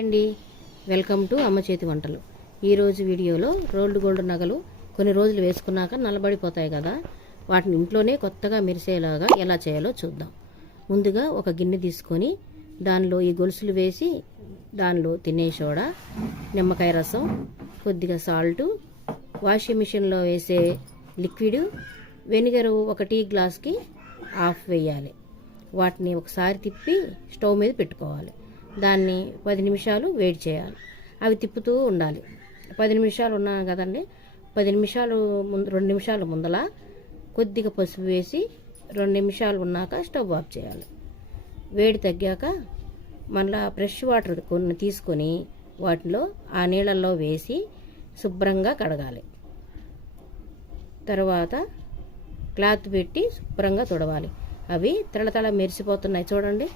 అండి, welcome to అమ్మ చేతి వంటలు. ఈరోజు వీడియోలో రోల్డ్ గోల్డ్ నగలు కొన్ని రోజులు వేసుకున్నాక నల్లబడిపోతాయి కదా, వాటిని ఇంట్లోనే కొత్తగా మెరిసేలాగా ఎలా చేయాలో చూద్దాం. ముందుగా ఒక గిన్నె తీసుకొని దానిలో ఈ గొలుసులు వేసి దానిలో తినే సోడా, నిమ్మకాయ రసం, కొద్దిగా సాల్టు, వాషింగ్ మిషన్లో వేసే లిక్విడ్, వెనిగరు ఒక టీ గ్లాస్కి హాఫ్ వేయాలి. వాటిని ఒకసారి తిప్పి స్టవ్ మీద పెట్టుకోవాలి. దాన్ని 10 నిమిషాలు వేడి చేయాలి. అవి తిప్పుతూ ఉండాలి. 10 నిమిషాలు ఉన్నాయి కదండి, 10 నిమిషాలు 2 నిమిషాల ముందల కొద్దిగా పసుపు వేసి 2 నిమిషాలు ఉన్నాక స్టవ్ ఆఫ్ చేయాలి. వేడి తగ్గాక మళ్ళీ ఫ్రెష్ వాటర్ కొన్ని తీసుకొని వాటిలో ఆ నీళ్ళల్లో వేసి శుభ్రంగా కడగాలి. తర్వాత క్లాత్ పెట్టి శుభ్రంగా తుడవాలి. అవి తళతళ మెరిసిపోతున్నాయి చూడండి.